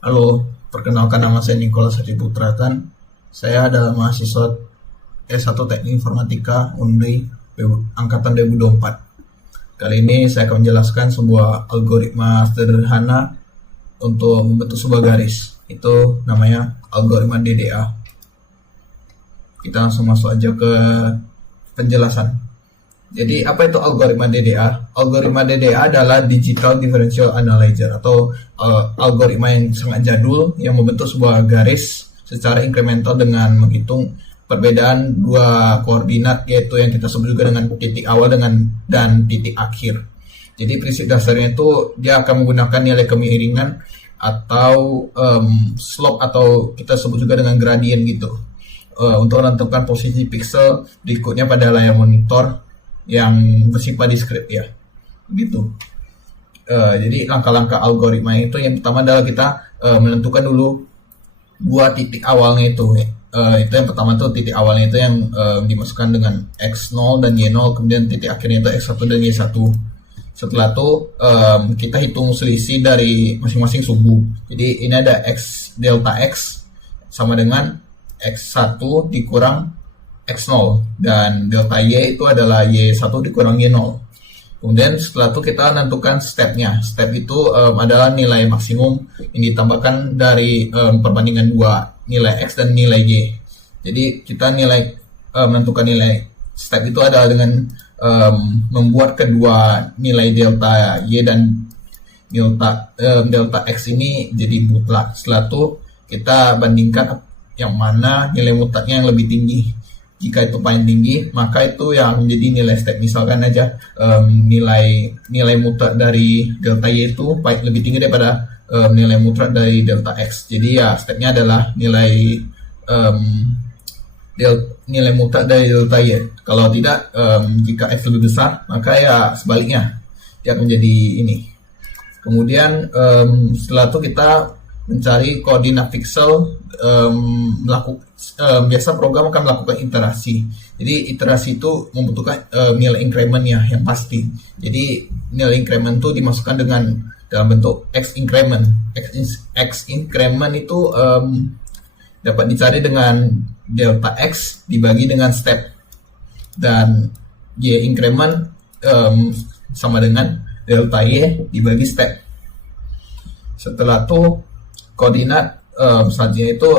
Halo, perkenalkan nama saya Nicholas Hadi Putratan. Saya adalah mahasiswa S1 Teknik Informatika Undri angkatan 2024. Kali ini saya akan menjelaskan sebuah algoritma sederhana untuk membentuk sebuah garis. Itu namanya algoritma DDA. Kita langsung masuk aja ke penjelasan. Jadi apa itu algoritma DDA? Algoritma DDA adalah Digital Differential Analyzer atau algoritma yang sangat jadul yang membentuk sebuah garis secara incremental dengan menghitung perbedaan dua koordinat, yaitu yang kita sebut juga dengan titik awal dan titik akhir. Jadi prinsip dasarnya itu dia akan menggunakan nilai kemiringan atau slope atau kita sebut juga dengan gradient gitu untuk menentukan posisi pixel berikutnya pada layar monitor yang bersifat diskrit ya gitu. Jadi langkah-langkah algoritma itu yang pertama adalah kita menentukan dulu dua titik awalnya itu yang pertama tuh titik awalnya itu yang dimasukkan dengan x0 dan y0, kemudian titik akhirnya itu x1 dan y1. Setelah itu kita hitung selisih dari masing-masing subu. Jadi ini ada x delta x sama dengan x1 dikurang x0 dan delta y itu adalah y1 dikurang y0. Kemudian setelah itu kita menentukan stepnya. Step itu adalah nilai maksimum yang ditambahkan dari perbandingan dua nilai x dan nilai y. Jadi kita menentukan nilai step itu adalah dengan membuat kedua nilai delta y dan delta x ini jadi mutlak. Setelah itu kita bandingkan yang mana nilai mutlaknya yang lebih tinggi. Jika itu paling tinggi, maka itu yang menjadi nilai step. Misalkan aja nilai mutlak dari delta y itu lebih tinggi daripada nilai mutlak dari delta x. Jadi ya stepnya adalah nilai mutlak dari delta y. Kalau tidak, jika x lebih besar, maka ya sebaliknya dia akan menjadi ini. Kemudian setelah itu kita mencari koordinat pixel, biasa program akan melakukan iterasi. Jadi iterasi itu membutuhkan nilai increment-nya yang pasti. Jadi nilai increment itu dimasukkan dalam bentuk x increment. X increment itu dapat dicari dengan delta x dibagi dengan step, dan y increment sama dengan delta y dibagi step. Setelah itu koordinat selanjutnya itu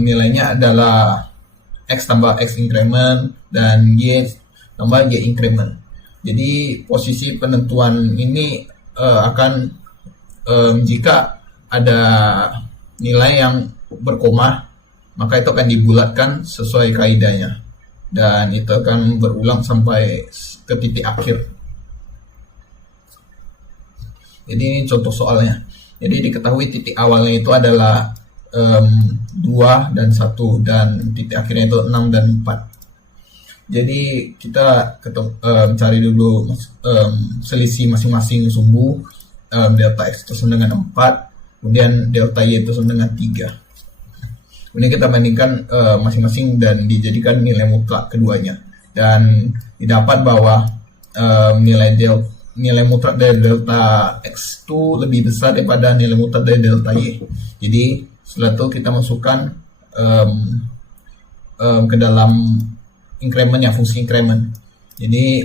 nilainya adalah x tambah x increment dan y tambah y increment. Jadi posisi penentuan ini akan jika ada nilai yang berkoma, maka itu akan dibulatkan sesuai kaidahnya dan itu akan berulang sampai ke titik akhir. Jadi ini contoh soalnya. Jadi diketahui titik awalnya itu adalah 2 dan 1 dan titik akhirnya itu 6 dan 4. Jadi kita cari dulu selisih masing-masing subu. Delta x itu sama dengan 4, kemudian delta y itu sama dengan 3. Kemudian kita bandingkan masing-masing dan dijadikan nilai mutlak keduanya. Dan didapat bahwa nilai mutlak dari delta x itu lebih besar daripada nilai mutlak dari delta y. Jadi setelah itu kita masukkan ke dalam increment ya, fungsi increment. Jadi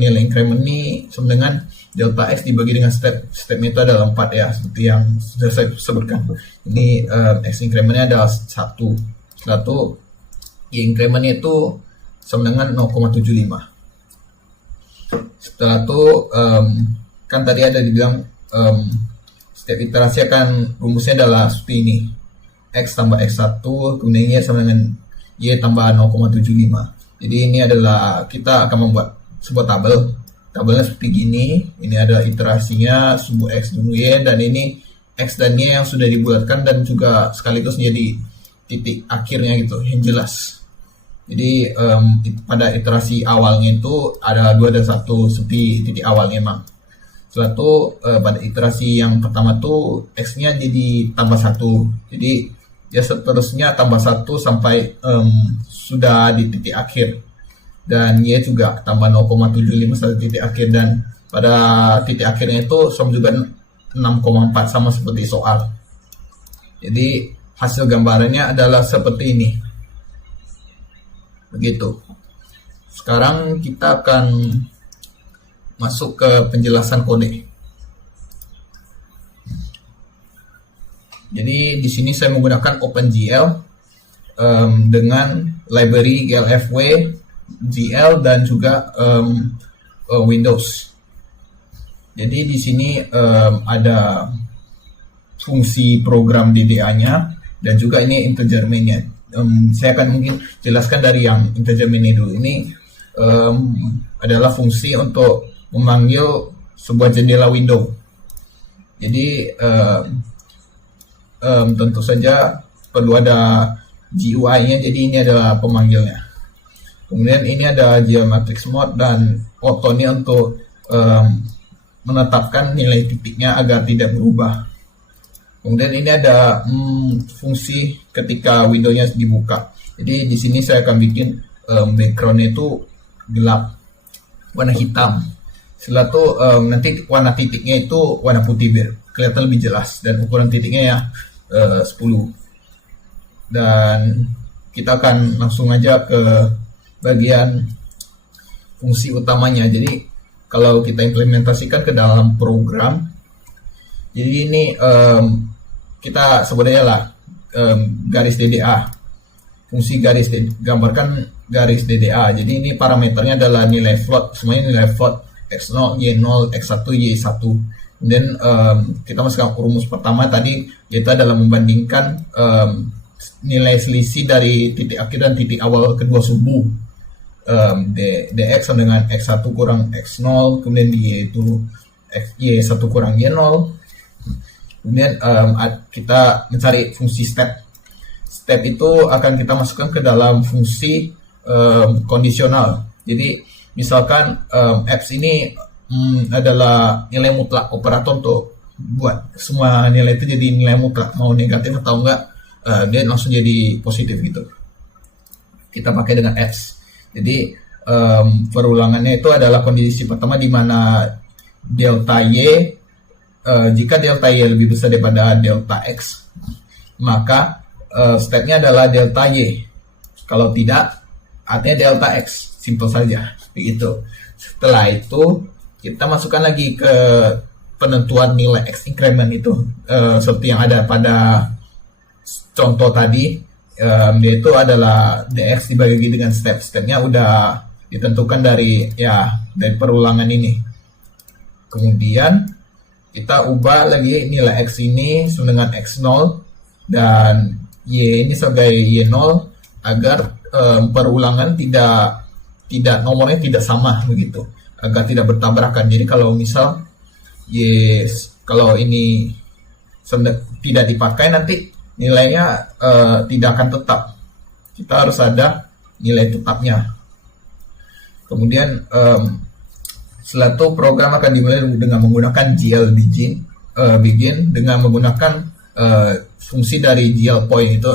nilai increment ini sama dengan delta x dibagi dengan stepnya itu adalah 4 ya, seperti yang sudah saya sebutkan. Ini x incrementnya adalah 1. Setelah itu y incrementnya itu sama dengan 0,75. Setelah itu kan tadi ada dibilang step iterasi akan rumusnya adalah seperti ini, x tambah x1 kemudian y sama dengan y tambah 0,75. Jadi ini adalah kita akan membuat sebuah tabelnya seperti gini. Ini ada iterasinya subu x dan y, dan ini x dan y yang sudah dibulatkan dan juga sekaligus menjadi titik akhirnya gitu yang jelas. Jadi pada iterasi awalnya itu ada 2 dan 1 seperti titik awalnya emang. Setelah itu pada iterasi yang pertama tuh x-nya jadi tambah 1. Jadi ya seterusnya tambah 1 sampai sudah di titik akhir. Dan y juga tambah 0,75 sampai titik akhir, dan pada titik akhirnya itu sama juga 6,4 sama seperti soal. Jadi hasil gambarannya adalah seperti ini. Begitu. Sekarang kita akan masuk ke penjelasan kode. Jadi di sini saya menggunakan OpenGL dengan library glfw, GL dan juga Windows. Jadi di sini ada fungsi program DDA-nya dan juga ini integer main-nya. Saya akan mungkin jelaskan dari yang integer main dulu. Ini adalah fungsi untuk memanggil sebuah jendela window. Jadi tentu saja perlu ada GUI-nya, jadi ini adalah pemanggilnya. Kemudian ini ada geomatrix mode dan auto-nya untuk menetapkan nilai titiknya agar tidak berubah. Kemudian ini ada fungsi ketika windownya dibuka. Jadi di sini saya akan bikin background-nya itu gelap, warna hitam. Setelah itu nanti warna titiknya itu warna putih biar kelihatan lebih jelas, dan ukuran titiknya ya 10. Dan kita akan langsung aja ke bagian fungsi utamanya. Jadi kalau kita implementasikan ke dalam program, jadi ini kita sebenarnya lah garis DDA, fungsi garis gambarkan garis DDA. Jadi ini parameternya adalah nilai float, semuanya nilai float x0, y0, x1, y1. Kemudian kita masukkan rumus pertama tadi, yaitu adalah membandingkan nilai selisih dari titik akhir dan titik awal kedua subuh. Dx sama dengan x1 kurang x0, kemudian y itu y1 kurang y0. Kemudian kita mencari fungsi step. Step itu akan kita masukkan ke dalam fungsi kondisional. Jadi misalkan apps ini adalah nilai mutlak, operator untuk buat semua nilai itu jadi nilai mutlak, mau negatif atau enggak dia langsung jadi positif gitu. Kita pakai dengan apps. Jadi perulangannya itu adalah kondisi pertama di mana delta y, jika delta y lebih besar daripada delta x, maka stepnya adalah delta y. Kalau tidak, artinya delta x. Simple saja, begitu. Setelah itu kita masukkan lagi ke penentuan nilai x increment itu, seperti yang ada pada contoh tadi. Dia itu adalah dx dibagi dengan step-stepnya udah ditentukan dari perulangan ini. Kemudian kita ubah lagi nilai x ini dengan x0 dan y ini sebagai y0 agar perulangan tidak nomornya tidak sama begitu, agar tidak bertabrakan. Jadi kalau misal kalau ini tidak dipakai, nanti nilainya tidak akan tetap. Kita harus ada nilai tetapnya. Kemudian setelah itu program akan dimulai dengan menggunakan GL begin dengan menggunakan fungsi dari GL point itu,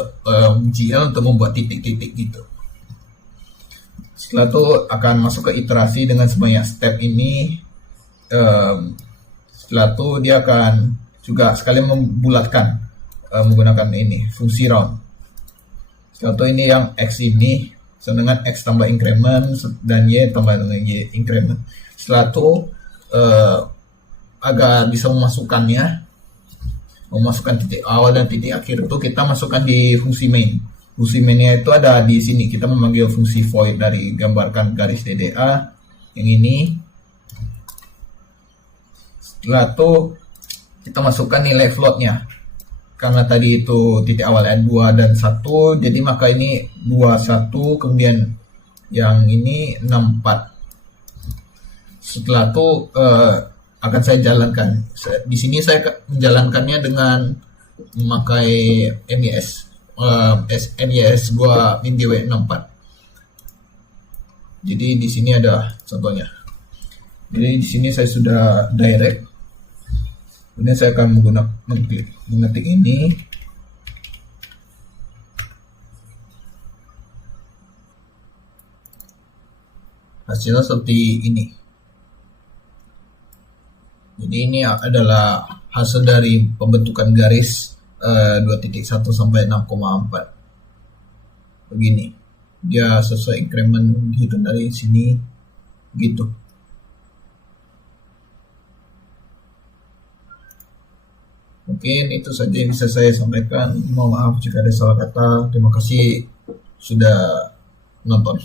GL untuk membuat titik-titik gitu. Setelah itu akan masuk ke iterasi dengan sebanyak step ini. Setelah itu dia akan juga sekali membulatkan menggunakan ini fungsi round. Setelah itu ini yang x ini sama dengan x tambah increment dan y tambah dengan y increment. Setelah itu agar bisa memasukkan titik awal dan titik akhir itu kita masukkan di fungsi main. Fungsi mainnya itu ada di sini. Kita memanggil fungsi void dari gambarkan garis DDA yang ini. Setelah itu kita masukkan nilai floatnya. Karena tadi itu titik awalnya 2 dan 1, jadi maka ini 21, kemudian yang ini 64. Setelah itu akan saya jalankan. Di sini saya menjalankannya dengan memakai MIS. MIS 2 MinDW64. Jadi di sini ada contohnya. Jadi di sini saya sudah direct. Kemudian saya akan mengetik ini. Hasilnya seperti ini. Jadi ini adalah hasil dari pembentukan garis 2.1 sampai 6,4 begini. Dia sesuai increment dihitung dari sini gitu. Mungkin itu saja yang bisa saya sampaikan. Mohon maaf jika ada salah kata. Terima kasih sudah nonton.